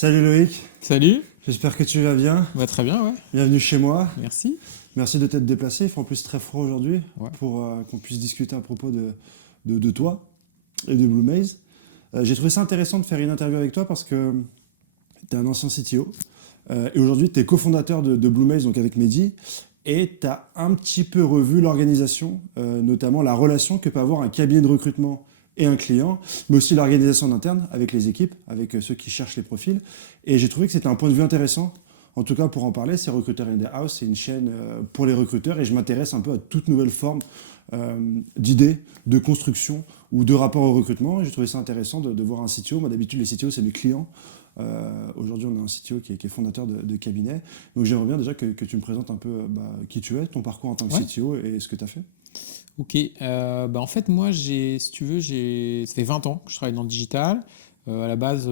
Salut Loïc, Salut, j'espère que tu vas bien. très bien, ouais, Bienvenue chez moi. merci. Merci de t'être déplacé. Il fait en plus très froid aujourd'hui Ouais. pour qu'on puisse discuter à propos de toi et de Blue Maze. J'ai trouvé ça intéressant de faire une interview avec toi parce que tu es un ancien CTO et aujourd'hui tu es cofondateur de Blue Maze, donc avec Mehdi, et tu as un petit peu revu l'organisation, notamment la relation que peut avoir un cabinet de recrutement et un client, mais aussi l'organisation en interne avec les équipes, avec ceux qui cherchent les profils. Et j'ai trouvé que c'était un point de vue intéressant. En tout cas, pour en parler, c'est Recruiter in the House, c'est une chaîne pour les recruteurs et je m'intéresse un peu à toute nouvelle forme d'idées, de construction ou de rapport au recrutement. Et j'ai trouvé ça intéressant de voir un CTO. Moi, d'habitude, les CTO, c'est mes clients. Aujourd'hui, on a un CTO qui est fondateur de cabinet. Donc, j'aimerais bien déjà que tu me présentes un peu qui tu es, ton parcours en tant que Ouais. CTO et ce que tu as fait. Ok, en fait, moi, si tu veux, ça fait 20 ans que je travaille dans le digital. À la base,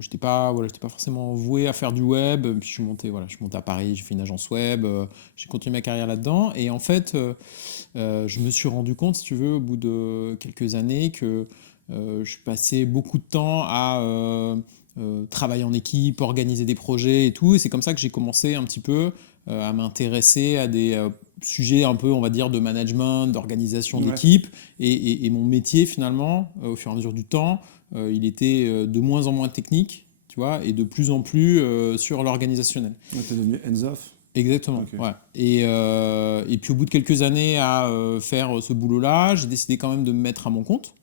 j'étais pas forcément voué à faire du web. Puis je suis monté à Paris, j'ai fait une agence web, j'ai continué ma carrière là-dedans. Et en fait, je me suis rendu compte, si tu veux, au bout de quelques années, que je passais beaucoup de temps à travailler en équipe, organiser des projets et tout. Et c'est comme ça que j'ai commencé un petit peu à m'intéresser à des sujets un peu, on va dire, de management, d'organisation Ouais. d'équipe. Et mon métier, finalement, au fur et à mesure du temps, il était de moins en moins technique, tu vois, et de plus en plus sur l'organisationnel. Ouais, t'es devenu hands-off. Exactement, Ok. ouais. Et puis au bout de quelques années à faire ce boulot-là, j'ai décidé quand même de me mettre à mon compte.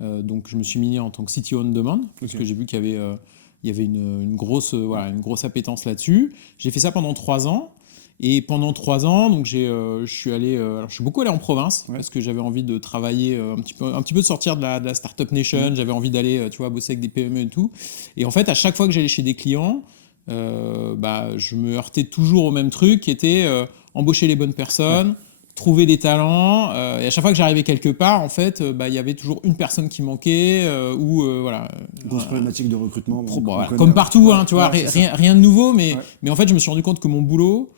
Donc je me suis mis en tant que CTO on demand, parce Ok. que j'ai vu il y avait une grosse, une grosse appétence là-dessus. J'ai fait ça pendant 3 ans. Et pendant 3 ans, donc je suis allé, alors je suis beaucoup allé en province Ouais. parce que j'avais envie de travailler un petit peu de sortir de la startup nation. J'avais envie d'aller, tu vois, bosser avec des PME et tout. Et en fait, à chaque fois que j'allais chez des clients, je me heurtais toujours au même truc, qui était embaucher les bonnes Ouais. personnes, trouver des talents. Et à chaque fois que j'arrivais quelque part, en fait, il y avait toujours une personne qui manquait voilà. Grosse problématique de recrutement, on Voilà, connaît. comme partout, Ouais, hein, tu vois, ouais, c'est ça. rien de nouveau, Ouais. mais en fait, je me suis rendu compte que mon boulot,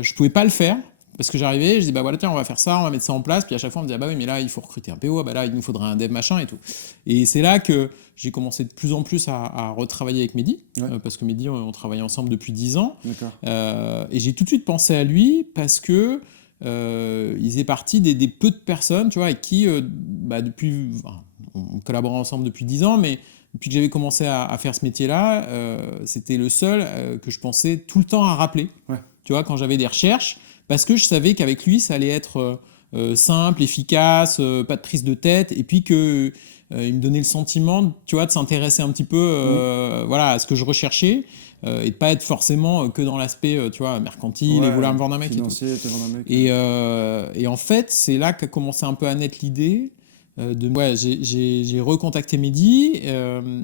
je pouvais pas le faire. Parce que j'arrivais, je disais, bah voilà, tiens, on va faire ça, on va mettre ça en place. Puis à chaque fois, on me disait, ah bah oui, mais là, il faut recruter un PO, bah là, il nous faudrait un dev machin et tout. Et c'est là que j'ai commencé de plus en plus à retravailler avec Mehdi. Ouais. Parce que Mehdi, on travaillait ensemble depuis 10 ans. D'accord. Et j'ai tout de suite pensé à lui parce que il faisait partie des peu de personnes, tu vois, avec qui, on collaborait ensemble depuis 10 ans, mais depuis que j'avais commencé à faire ce métier-là, c'était le seul que je pensais tout le temps à rappeler. Ouais. Tu vois, quand j'avais des recherches, parce que je savais qu'avec lui, ça allait être simple, efficace, pas de prise de tête, et puis que il me donnait le sentiment, tu vois, de s'intéresser un petit peu, voilà, à ce que je recherchais, et de pas être forcément que dans l'aspect, tu vois, mercantile et Ouais, vouloir me vendre un mec et tout. financier, te vendre un mec. Et en fait, c'est là qu'a commencé un peu à naître l'idée j'ai recontacté Mehdi,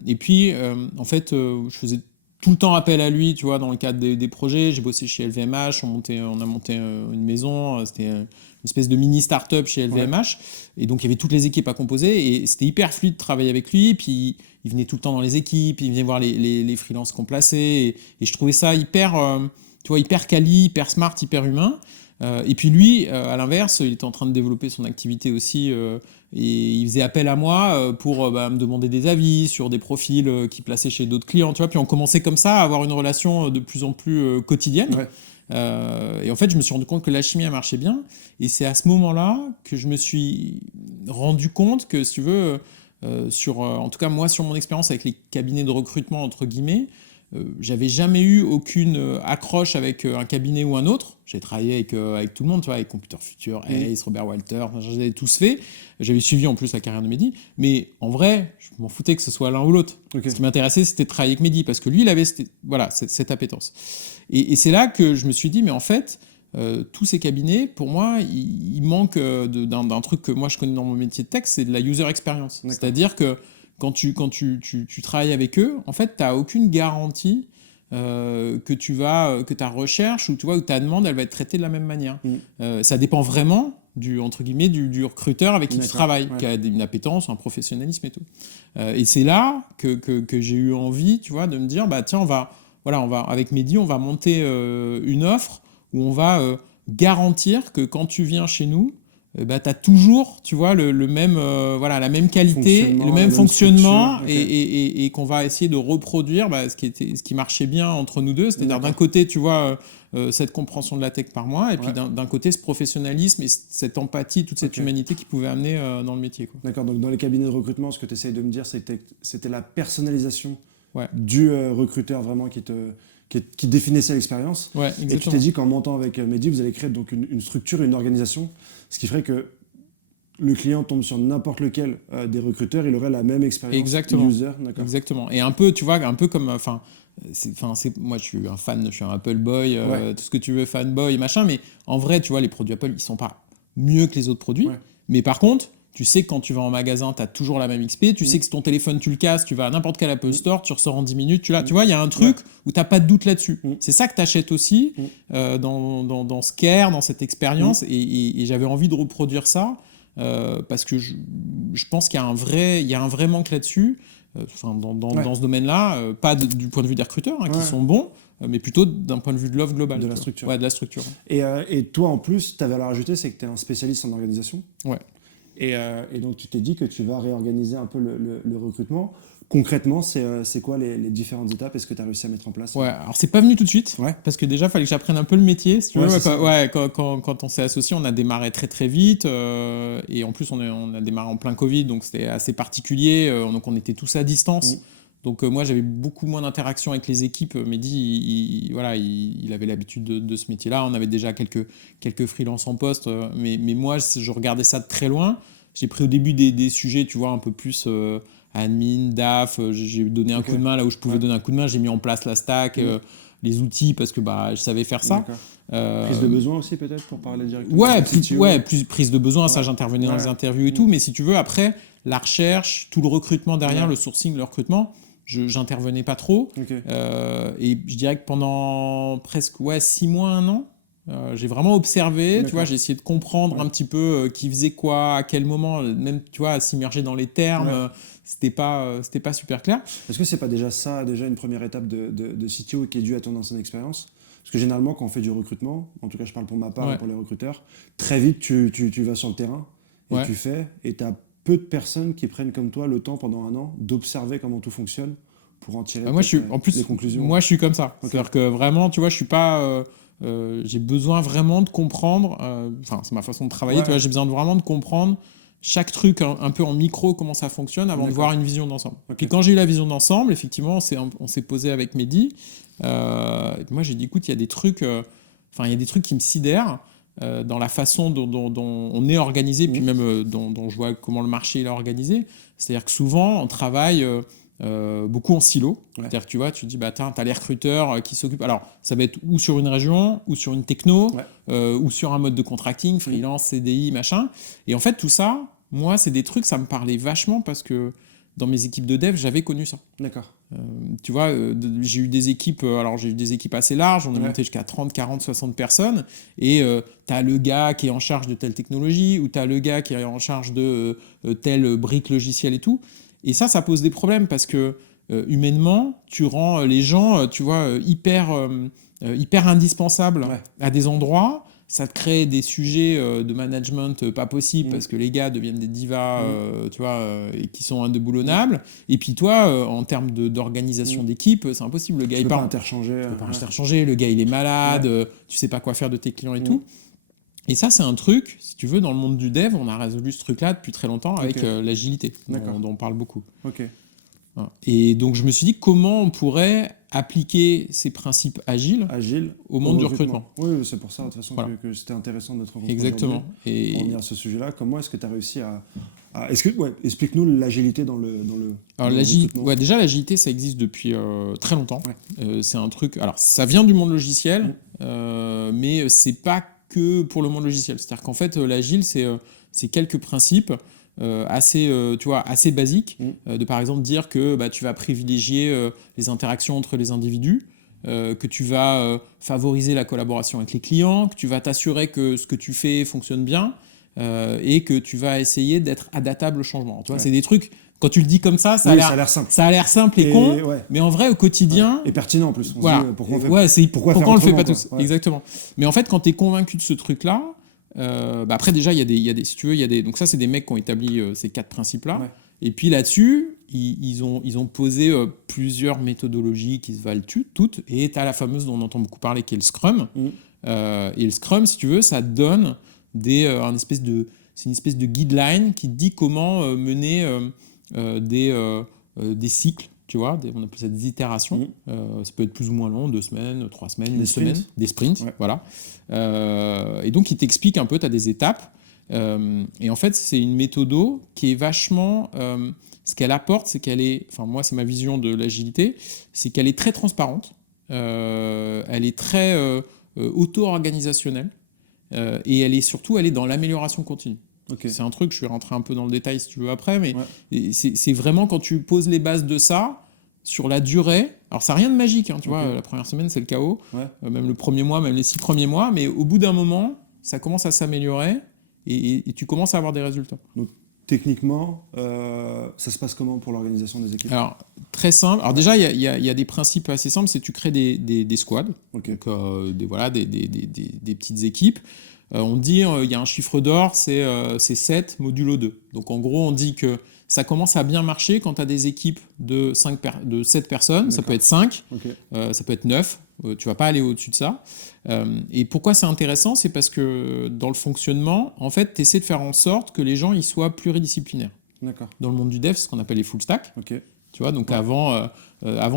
et puis en fait, je faisais tout le temps appel à lui, tu vois, dans le cadre des projets. J'ai bossé chez LVMH, on a monté une maison, c'était une espèce de mini start-up chez LVMH, et donc il y avait toutes les équipes à composer, et c'était hyper fluide de travailler avec lui. Puis il venait tout le temps dans les équipes, il venait voir les freelances qu'on plaçait, et je trouvais ça hyper, tu vois, hyper quali, hyper smart, hyper humain. Et puis lui, à l'inverse, il était en train de développer son activité aussi, et il faisait appel à moi pour me demander des avis sur des profils qu'il plaçait chez d'autres clients, tu vois. Puis on commençait comme ça à avoir une relation de plus en plus quotidienne. Ouais. Et en fait, je me suis rendu compte que la chimie a marché bien. Et c'est à ce moment-là que je me suis rendu compte que, si tu veux, en tout cas moi, sur mon expérience avec les cabinets de recrutement, entre guillemets, j'avais jamais eu aucune accroche avec un cabinet ou un autre. J'ai travaillé avec tout le monde, tu vois, avec Computer Future, Ace, Robert Walter, j'avais tous fait. J'avais suivi en plus la carrière de Mehdi. Mais en vrai, je m'en foutais que ce soit l'un ou l'autre. Ok. Ce qui m'intéressait, c'était de travailler avec Mehdi, parce que lui, il avait cette appétence. Et c'est là que je me suis dit, mais en fait, tous ces cabinets, pour moi, il manque d'un truc que moi je connais dans mon métier de tech, c'est de la user experience. D'accord. C'est-à-dire que quand tu travailles avec eux, en fait, tu n'as aucune garantie que ta recherche ou tu vois, ou ta demande, elle va être traitée de la même manière. Ça dépend vraiment entre guillemets, du recruteur avec qui tu D'accord, travailles, ouais. qui a une appétence, un professionnalisme et tout. Et c'est là que j'ai eu envie, tu vois, de me dire, bah tiens, avec Mehdi, on va monter une offre où on va garantir que quand tu viens chez nous, bah, tu as toujours, tu vois, le même, voilà, la même qualité, le même fonctionnement, et qu'on va essayer de reproduire ce qui marchait bien entre nous deux. C'est-à-dire d'un côté, tu vois, cette compréhension de la tech par moi, et puis d'un côté, ce professionnalisme et cette empathie, toute cette humanité qui pouvait amener dans le métier, quoi. D'accord, donc dans les cabinets de recrutement, ce que tu essayes de me dire, c'était la personnalisation du recruteur vraiment qui définissait l'expérience. Ouais, exactement. Et tu t'es dit qu'en montant avec Mehdi, vous allez créer donc une structure, une organisation, ce qui ferait que le client tombe sur n'importe lequel des recruteurs, il aurait la même expérience. Exactement. User, d'accord. Exactement. Et un peu, tu vois, un peu comme, moi je suis un fan, je suis un Apple boy, tout ce que tu veux, fanboy, machin, mais en vrai, tu vois, les produits Apple, ils sont pas mieux que les autres produits. Ouais. Mais par contre, tu sais que quand tu vas en magasin, tu as toujours la même XP. Tu sais que si ton téléphone, tu le casses, tu vas à n'importe quel Apple Store, tu ressors en 10 minutes. Tu vois, il y a un truc où tu n'as pas de doute là-dessus. C'est ça que tu achètes aussi dans ce care, dans cette expérience. Et j'avais envie de reproduire ça parce que je pense qu'il y a un vrai manque là-dessus. Dans ce domaine-là, pas du point de vue des recruteurs qui sont bons, mais plutôt d'un point de vue de l'offre globale. De la structure. Ouais, de la structure. Et toi, en plus, ta valeur ajoutée, c'est que tu es un spécialiste en organisation. Ouais. Et donc, tu t'es dit que tu vas réorganiser un peu le recrutement. Concrètement, c'est quoi les différentes étapes? Est-ce que tu as réussi à mettre en place? Ouais, alors c'est pas venu tout de suite, parce que déjà, il fallait que j'apprenne un peu le métier. Si tu veux. Quand on s'est associé, on a démarré très très vite. Et en plus, on a démarré en plein Covid, donc c'était assez particulier. Donc on était tous à distance. Donc moi, j'avais beaucoup moins d'interaction avec les équipes. Mehdi, il avait l'habitude de ce métier-là. On avait déjà quelques freelances en poste. Mais moi, je regardais ça de très loin. J'ai pris au début des sujets, tu vois, un peu plus admin, DAF. J'ai donné un coup de main là où je pouvais donner un coup de main. J'ai mis en place la stack, les outils, parce que je savais faire ça. Prise de besoin aussi, peut-être, pour parler directement. Plus prise de besoin. Ça, j'intervenais dans les interviews et tout. Mais si tu veux, après, la recherche, tout le recrutement derrière, le sourcing, le recrutement, j'intervenais pas trop. Et je dirais que pendant presque 6 mois, 1 an, j'ai vraiment observé, tu vois, j'ai essayé de comprendre un petit peu qui faisait quoi, à quel moment, même, tu vois, s'immerger dans les termes, c'était pas super clair. Est-ce que c'est pas déjà une première étape de CTO qui est due à ton ancienne expérience? Parce que généralement, quand on fait du recrutement, en tout cas je parle pour ma part et pour les recruteurs, très vite tu vas sur le terrain et tu fais, et tu as peu de personnes qui prennent comme toi le temps pendant 1 an d'observer comment tout fonctionne pour en tirer les conclusions. Moi je suis comme ça. C'est-à-dire que vraiment, tu vois, je suis pas... j'ai besoin vraiment de comprendre, c'est ma façon de travailler, tu vois, j'ai besoin vraiment de comprendre chaque truc un peu en micro, comment ça fonctionne, avant de voir une vision d'ensemble. Puis quand j'ai eu la vision d'ensemble, effectivement, on s'est posé avec Mehdi, et moi j'ai dit, écoute, il y a des trucs qui me sidèrent dans la façon dont on est organisé, puis même dont je vois comment le marché est organisé. C'est-à-dire que souvent, on travaille... beaucoup en silo. C'est-à-dire que tu vois, tu te dis, t'as les recruteurs qui s'occupent. Alors, ça va être ou sur une région, ou sur une techno, ou sur un mode de contracting, freelance, CDI, machin. Et en fait, tout ça, moi, c'est des trucs, ça me parlait vachement parce que dans mes équipes de dev, j'avais connu ça. D'accord. Tu vois, j'ai eu des équipes, assez larges, on est monté jusqu'à 30, 40, 60 personnes, et tu as le gars qui est en charge de telle technologie, ou tu as le gars qui est en charge de telle brique logicielle et tout. Et ça pose des problèmes parce que humainement, tu rends les gens, tu vois, hyper indispensables à des endroits. Ça te crée des sujets de management pas possibles parce que les gars deviennent des divas, tu vois, et qui sont indéboulonnables. Et puis toi, en termes d'organisation d'équipe, c'est impossible. Le gars, tu peux pas interchanger. Le gars, il est malade. Tu sais pas quoi faire de tes clients et tout. Et ça, c'est un truc, si tu veux, dans le monde du dev, on a résolu ce truc-là depuis très longtemps avec l'agilité, dont on parle beaucoup. Et donc, je me suis dit, comment on pourrait appliquer ces principes agiles au monde du recrutement. Oui, c'est pour ça, de toute façon, que c'était intéressant de te rencontrer. Exactement. Et pour revenir à ce sujet-là, comment est-ce que tu as réussi explique-nous l'agilité dans le recrutement. Déjà, l'agilité, ça existe depuis très longtemps. C'est un truc... Alors, ça vient du monde logiciel, mais c'est pas que pour le monde logiciel. C'est-à-dire qu'en fait, l'agile, c'est quelques principes assez basiques, de par exemple dire que tu vas privilégier les interactions entre les individus, que tu vas favoriser la collaboration avec les clients, que tu vas t'assurer que ce que tu fais fonctionne bien, et que tu vas essayer d'être adaptable au changement. Tu vois, c'est des trucs... Quand tu le dis comme ça, ça a l'air simple et con, mais en vrai, au quotidien... Et pertinent en plus. Pourquoi on le fait pas tous. Exactement. Mais en fait, quand tu es convaincu de ce truc-là, Après, déjà, si tu veux, donc ça, c'est des mecs qui ont établi ces 4 principes-là. Ouais. Et puis là-dessus, ils ont posé plusieurs méthodologies qui se valent toutes. Et tu as la fameuse dont on entend beaucoup parler, qui est le Scrum. Et le Scrum, si tu veux, ça donne c'est une espèce de guideline qui dit comment mener des cycles, tu vois, on appelle ça des itérations. Ça peut être plus ou moins long, 2 semaines, 3 semaines, une semaine, des sprints, Ouais. voilà. Et donc, il t'explique un peu, tu as des étapes. Et en fait, c'est une méthodo qui est vachement... ce qu'elle apporte, c'est qu'elle est... Enfin, moi, c'est ma vision de l'agilité, c'est qu'elle est très transparente, elle est très auto-organisationnelle, et elle est dans l'amélioration continue. Okay. C'est un truc, je vais rentrer un peu dans le détail si tu veux après, mais c'est vraiment quand tu poses les bases de ça, sur la durée, alors ça n'a rien de magique, hein, tu vois, la première semaine c'est le chaos, même le premier mois, même les 6 premiers mois, mais au bout d'un moment, ça commence à s'améliorer et tu commences à avoir des résultats. Donc techniquement, ça se passe comment pour l'organisation des équipes? Alors, très simple. Alors déjà, il y a des principes assez simples, c'est que tu crées des squads, donc des petites équipes. On dit il y a un chiffre d'or, c'est 7 modulo 2. Donc en gros, on dit que ça commence à bien marcher quand tu as des équipes de 7 personnes. Ça peut être 5, ça peut être 9. Tu vas pas aller au-dessus de ça. Et pourquoi c'est intéressant? C'est parce que dans le fonctionnement, en fait, tu essaies de faire en sorte que les gens ils soient pluridisciplinaires. D'accord. Dans le monde du dev, c'est ce qu'on appelle les full stack. Tu vois, donc avant,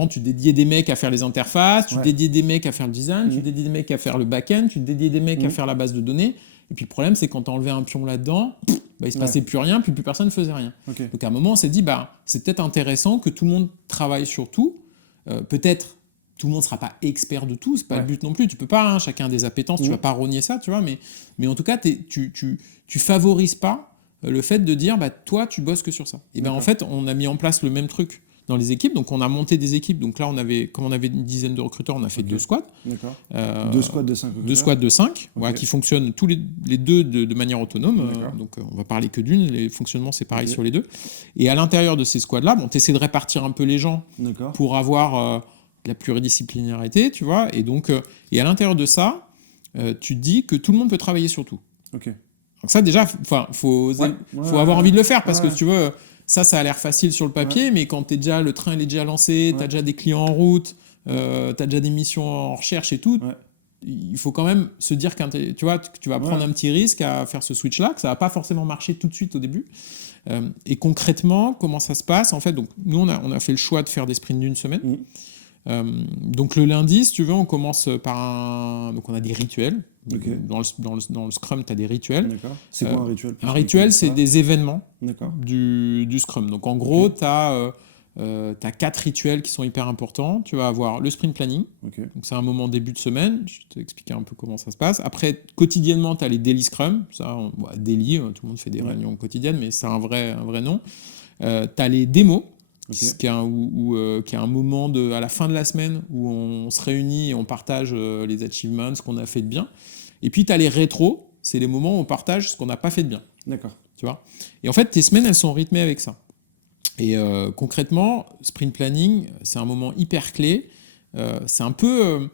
tu dédiais des mecs à faire les interfaces, tu dédiais des mecs à faire le design, tu dédiais des mecs à faire le back-end, tu dédiais des mecs à faire la base de données. Et puis le problème, c'est quand tu enlevais un pion là-dedans, il se passait plus rien, puis plus personne ne faisait rien. Donc à un moment, on s'est dit, c'est peut-être intéressant que tout le monde travaille sur tout. Peut-être tout le monde ne sera pas expert de tout, c'est pas le but non plus. Tu peux pas, hein, chacun a des appétences, tu vas pas rogner ça, tu vois. Mais en tout cas, tu favorises pas le fait de dire, toi, tu bosses que sur ça. Et en fait, on a mis en place le même truc dans les équipes. Donc, on a monté des équipes. Donc là, comme on avait une dizaine de recruteurs, on a fait 2 squads. D'accord. 2 squads de 5 recruteurs. 2 squads de 5, qui fonctionnent tous les deux de manière autonome. Donc, on va parler que d'une. Les fonctionnements, c'est pareil sur les deux. Et à l'intérieur de ces squads-là, tu essaies de répartir un peu les gens pour avoir de la pluridisciplinarité, tu vois. Et donc, et à l'intérieur de ça, tu dis que tout le monde peut travailler sur tout. Donc ça, déjà, faut avoir envie de le faire parce que si tu veux... Ça a l'air facile sur le papier, mais quand le train est déjà lancé, tu as déjà des clients en route, tu as déjà des missions en recherche et tout, il faut quand même se dire que tu vas prendre un petit risque à faire ce switch-là, que ça ne va pas forcément marcher tout de suite au début. Et concrètement, comment ça se passe? En fait, donc, nous, on a fait le choix de faire des sprints d'1 semaine. Donc le lundi, si tu veux, on commence par donc on a des rituels. Dans le Scrum, tu as des rituels. C'est quoi un rituel? Un rituel, c'est des événements du Scrum. Donc en gros, tu as 4 rituels qui sont hyper importants. Tu vas avoir le sprint planning. Donc c'est un moment début de semaine. Je vais t'expliquer un peu comment ça se passe. Après, quotidiennement, tu as les daily Scrum. Ça, daily, tout le monde fait des réunions quotidiennes, mais c'est un vrai nom. Tu as les démos. Qui est un moment à la fin de la semaine où on se réunit et on partage les achievements, ce qu'on a fait de bien. Et puis, tu as les rétros, c'est les moments où on partage ce qu'on n'a pas fait de bien. Tu vois ? Et en fait, tes semaines, elles sont rythmées avec ça. Et concrètement, sprint planning, c'est un moment hyper clé. C'est un peu...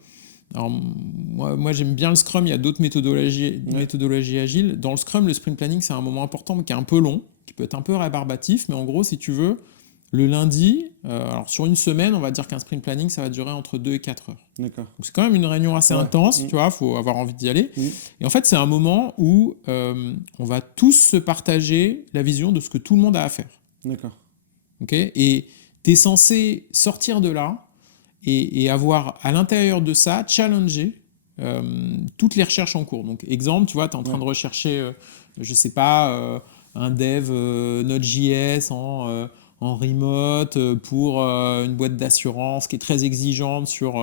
alors, moi, j'aime bien le Scrum, il y a d'autres méthodologies agiles. Dans le Scrum, le sprint planning, c'est un moment important, mais qui est un peu long, qui peut être un peu rébarbatif, mais en gros, si tu veux... Le lundi, alors sur une semaine, on va dire qu'un sprint planning, ça va durer entre 2 et 4 heures. Donc c'est quand même une réunion assez intense, tu vois, il faut avoir envie d'y aller. Et en fait, c'est un moment où on va tous se partager la vision de ce que tout le monde a à faire. Et tu es censé sortir de là et avoir à l'intérieur de ça, challenger toutes les recherches en cours. Donc exemple, tu vois, tu es en train de rechercher, je sais pas, un dev Node.js en remote pour une boîte d'assurance qui est très exigeante sur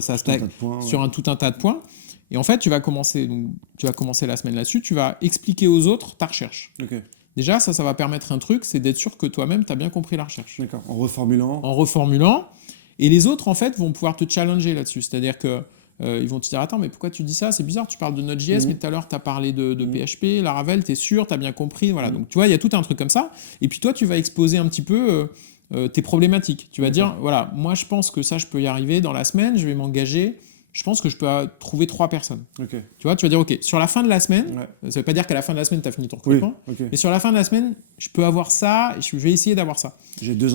sa stack, sur tout un tas de points. Et en fait, tu vas commencer la semaine là-dessus, tu vas expliquer aux autres ta recherche. Déjà, ça va permettre un truc, c'est d'être sûr que toi-même, tu as bien compris la recherche. En reformulant. Et les autres, en fait, vont pouvoir te challenger là-dessus. C'est-à-dire que ils vont te dire, attends, mais pourquoi tu dis ça? C'est bizarre, tu parles de Node.js, mais tout à l'heure, tu as parlé de PHP, Laravel, tu es sûr, tu as bien compris. Voilà. Donc, tu vois, il y a tout un truc comme ça. Et puis, toi, tu vas exposer un petit peu tes problématiques. Tu vas dire, voilà, moi, je pense que ça, je peux y arriver dans la semaine, je vais m'engager je pense que je peux trouver 3 personnes. Ok. Tu vois, tu vas dire, OK, sur la fin de la semaine, Ouais. ça veut pas dire qu'à la fin de la semaine, tu as fini ton Oui. recrutement, Ok. mais sur la fin de la semaine, je peux avoir ça, et je vais essayer d'avoir ça. J'aurai 2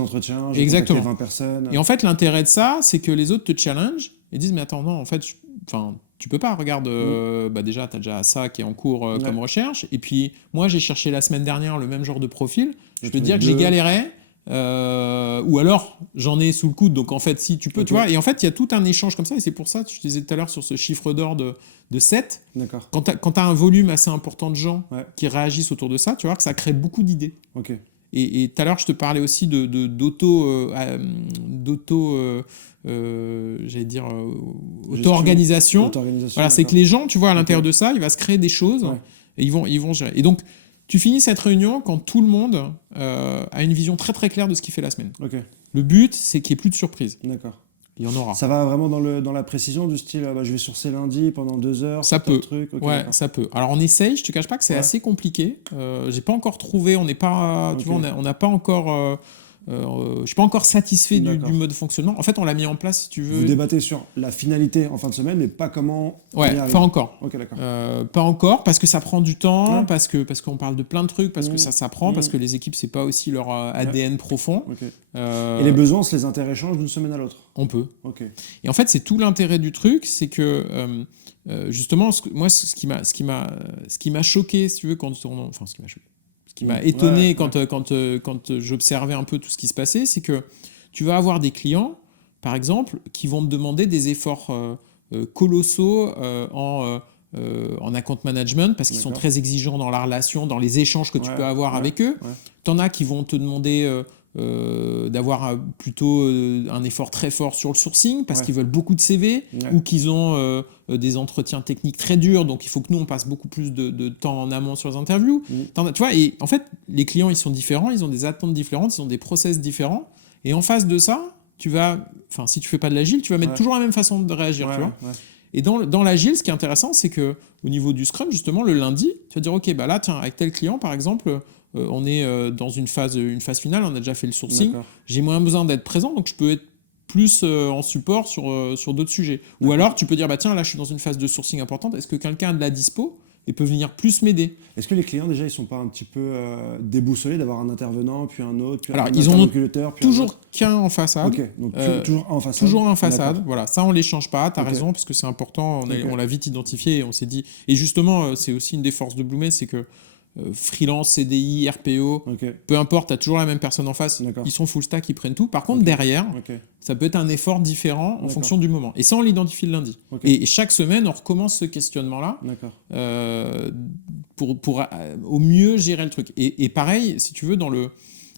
entretiens, j'ai Exactement. contacté 20 personnes. Et en fait, l'intérêt de ça, c'est que les autres te challenge et disent, mais attends, non, en fait, tu peux pas, regarde, déjà, tu as déjà ça qui est en cours comme recherche, et puis moi, j'ai cherché la semaine dernière le même genre de profil, je peux te dire que j'ai galéré, ou alors j'en ai sous le coude, donc en fait, si tu peux, tu vois, et en fait, il y a tout un échange comme ça, et c'est pour ça, je te disais tout à l'heure sur ce chiffre d'or de 7, D'accord. quand tu as un volume assez important de gens Ouais. qui réagissent autour de ça, tu vois que ça crée beaucoup d'idées. Ok. Et tout à l'heure, je te parlais aussi j'allais dire, auto-organisation. Voilà, c'est que les gens, tu vois, à l'intérieur de ça, il va se créer des choses et ils vont gérer. Et donc, tu finis cette réunion quand tout le monde a une vision très très claire de ce qu'il fait la semaine. Ok. Le but, c'est qu'il n'y ait plus de surprise. D'accord. Il y en aura. Ça va vraiment dans la précision du style, je vais sourcer lundi pendant 2 heures. Ça peut. Truc. Okay, ouais, d'accord. ça peut. Alors on essaye. Je te cache pas que c'est assez compliqué. J'ai pas encore trouvé. On n'est pas. Tu vois, on n'a pas encore. Je suis pas encore satisfait du mode de fonctionnement. En fait, on l'a mis en place, si tu veux. Vous débattez sur la finalité en fin de semaine, mais pas comment. Ouais, pas encore. Ok, d'accord. Pas encore parce que ça prend du temps, parce qu'on parle de plein de trucs, parce que ça s'apprend, parce que les équipes c'est pas aussi leur ADN profond. Okay. Et les besoins, on se les interéchange d'une semaine à l'autre. On peut. Ok. Et en fait, c'est tout l'intérêt du truc, c'est que justement, moi, ce qui m'a choqué, si tu veux, ce qui m'a étonné quand j'observais un peu tout ce qui se passait, c'est que tu vas avoir des clients, par exemple, qui vont me demander des efforts colossaux en account management parce qu'ils sont très exigeants dans la relation, dans les échanges que tu peux avoir avec eux. T'en as qui vont te demander d'avoir plutôt un effort très fort sur le sourcing parce qu'ils veulent beaucoup de CV ou qu'ils ont des entretiens techniques très durs, donc il faut que nous on passe beaucoup plus de temps en amont sur les interviews. Tu vois, et en fait les clients ils sont différents, ils ont des attentes différentes, ils ont des process différents, et en face de ça si tu fais pas de l'agile, tu vas mettre toujours la même façon de réagir, tu vois. Et dans l'agile, ce qui est intéressant, c'est que au niveau du Scrum, justement, le lundi, tu vas dire, ok, bah là, tiens, avec tel client, par exemple, on est dans une phase finale, on a déjà fait le sourcing, j'ai moins besoin d'être présent, donc je peux être plus en support sur d'autres sujets. Ou alors, tu peux dire, bah tiens, là, je suis dans une phase de sourcing importante, est-ce que quelqu'un a de la dispo et peut venir plus m'aider? Est-ce que les clients, déjà, ils sont pas un petit peu déboussolés d'avoir un intervenant, puis un autre, puis alors, un ils ont interlocuteur, puis toujours qu'un en façade. Ok, donc toujours un en façade. Toujours en façade, voilà. Ça, on ne les change pas, tu as raison, parce que c'est important, on l'a vite identifié et on s'est dit... Et justement, c'est aussi une des forces de Bluemay, c'est que freelance, CDI, RPO, peu importe, tu as toujours la même personne en face, ils sont full stack, ils prennent tout. Par contre, derrière, ça peut être un effort différent en fonction du moment. Et ça, on l'identifie le lundi. Et chaque semaine, on recommence ce questionnement-là pour au mieux gérer le truc. Et pareil, si tu veux,